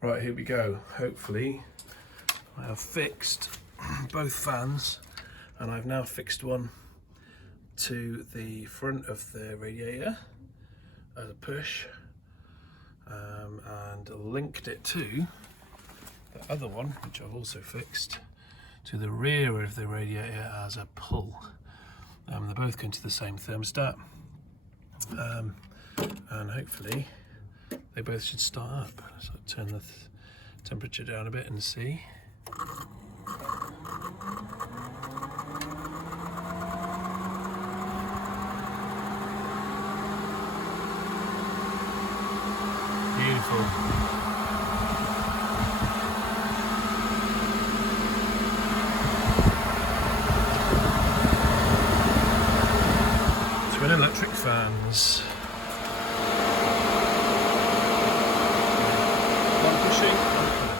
Right, here we go. Hopefully I have fixed both fans, and I've now fixed one to the front of the radiator as a push, and linked it to the other one, which I've also fixed, to the rear of the radiator as a pull. They're both going to the same thermostat, and hopefully they both should start up. So I'll turn the temperature down a bit and see. Beautiful. Twin electric fans. One pushing, one pulling.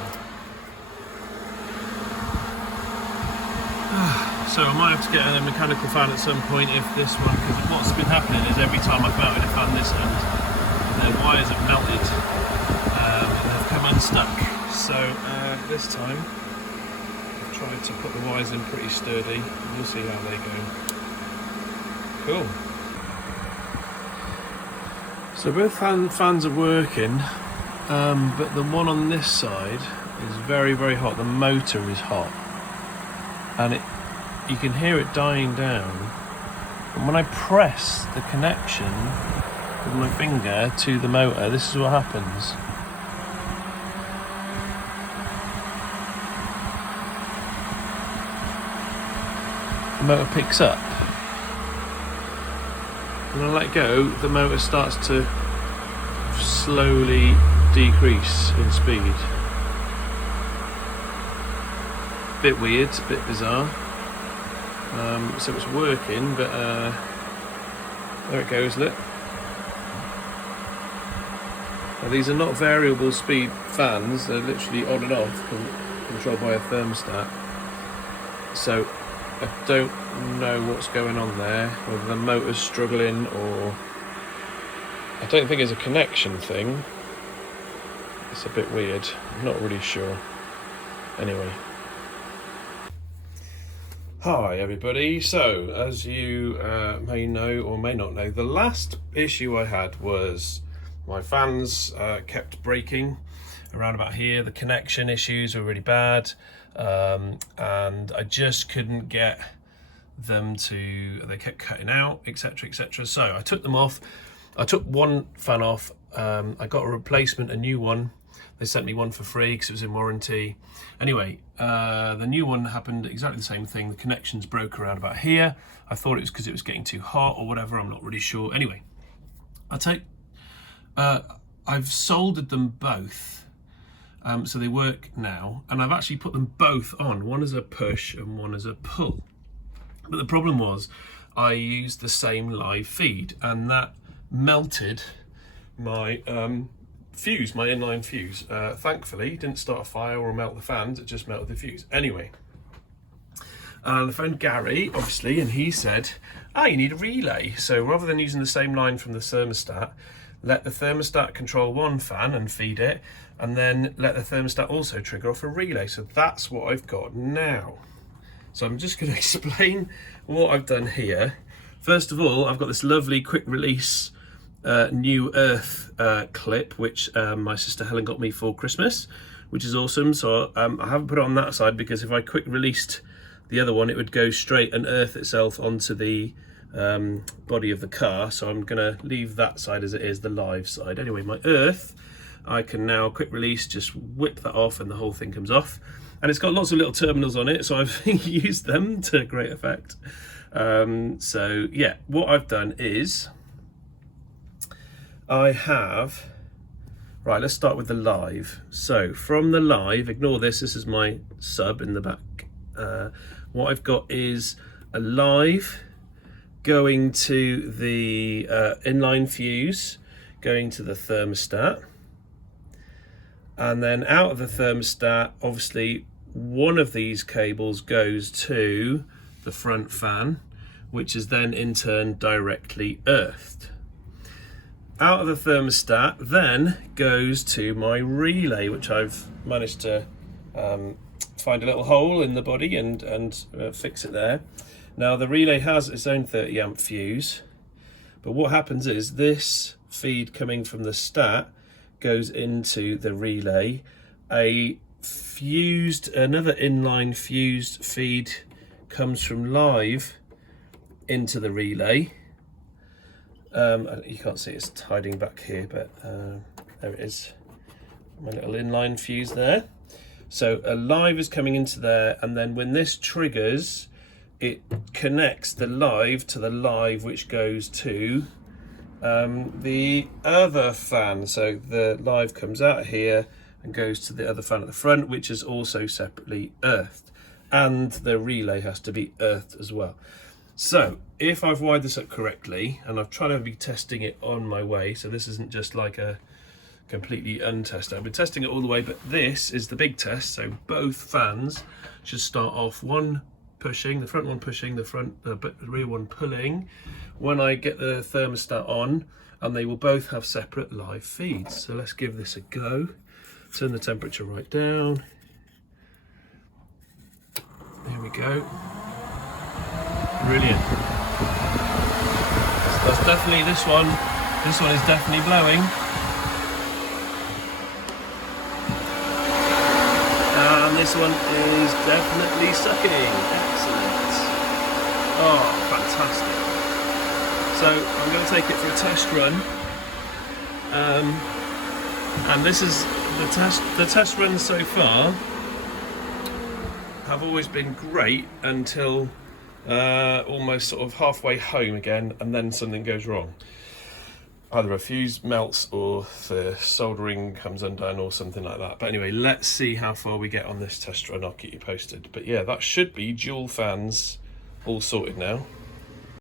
So I might have to get a mechanical fan at some point if this one, because what's been happening is every time I've mounted a fan this end, the wires have melted and have come unstuck. So this time I've tried to put the wires in pretty sturdy. We'll see how they go. Cool. So both fans are working, but the one on this side is very, very hot. The motor is hot, and you can hear it dying down. And when I press the connection with my finger to the motor, this is what happens. The motor picks up. When I let go, the motor starts to slowly decrease in speed. Bit weird, a bit bizarre. So it's working, but there it goes, look. Now, these are not variable speed fans, they're literally on and off, controlled by a thermostat. So I don't know what's going on there, whether the motor's struggling or... I don't think it's a connection thing. It's a bit weird, I'm not really sure. Anyway. Hi everybody, so as you may know or may not know, the last issue I had was my fans kept breaking around about here. The connection issues were really bad, and I just couldn't get them to, they kept cutting out, etc, etc. So I took them off. I took one fan off, I got a replacement, a new one. They sent me one for free because it was in warranty. Anyway, the new one happened exactly the same thing. The connections broke around about here. I thought it was because it was getting too hot or whatever, I'm not really sure. Anyway, I've soldered them both, so they work now, and I've actually put them both on, one as a push and one as a pull. But the problem was I used the same live feed, and that melted my fuse, my inline fuse. Thankfully, it didn't start a fire or melt the fans, it just melted the fuse. Anyway, I phoned Gary, obviously, and he said, you need a relay. So rather than using the same line from the thermostat, let the thermostat control one fan and feed it, and then let the thermostat also trigger off a relay. So that's what I've got now. So I'm just going to explain what I've done here. First of all, I've got this lovely quick release new earth clip, which my sister Helen got me for Christmas, which is awesome. So I haven't put it on that side because if I quick released the other one, it would go straight and earth itself onto the body of the car. So I'm gonna leave that side as it is, the live side. Anyway, my earth, I can now quick release, just whip that off and the whole thing comes off. And it's got lots of little terminals on it, so I've used them to great effect. So yeah, what I've done is I have, right, let's start with the live. So from the live, ignore this is my sub in the back. What I've got is a live going to the inline fuse, going to the thermostat, and then out of the thermostat, obviously one of these cables goes to the front fan, which is then in turn directly earthed. out of the thermostat, then goes to my relay, which I've managed to find a little hole in the body and fix it there. Now the relay has its own 30 amp fuse, but what happens is this feed coming from the stat goes into the relay. Another inline fused feed comes from live into the relay. You can't see it's hiding back here, but there it is, my little inline fuse there. So a live is coming into there, and then when this triggers, it connects the live to the live, which goes to the other fan. So the live comes out here and goes to the other fan at the front, which is also separately earthed, and the relay has to be earthed as well. So if I've wired this up correctly, and I've tried to be testing it on my way, so this isn't just like a completely untested, I've been testing it all the way, but this is the big test. So both fans should start off, one pushing, the front one pushing, the rear one pulling, when I get the thermostat on, and they will both have separate live feeds. So let's give this a go. Turn the temperature right down. There we go. Brilliant. So that's definitely this one is definitely blowing. And this one is definitely sucking. Excellent. Oh, fantastic. So I'm going to take it for a test run. And this is the test runs so far have always been great until almost sort of halfway home again, and then something goes wrong. Either a fuse melts or the soldering comes undone or something like that. But anyway, let's see how far we get on this test run. I'll keep you posted. But yeah, that should be dual fans all sorted now.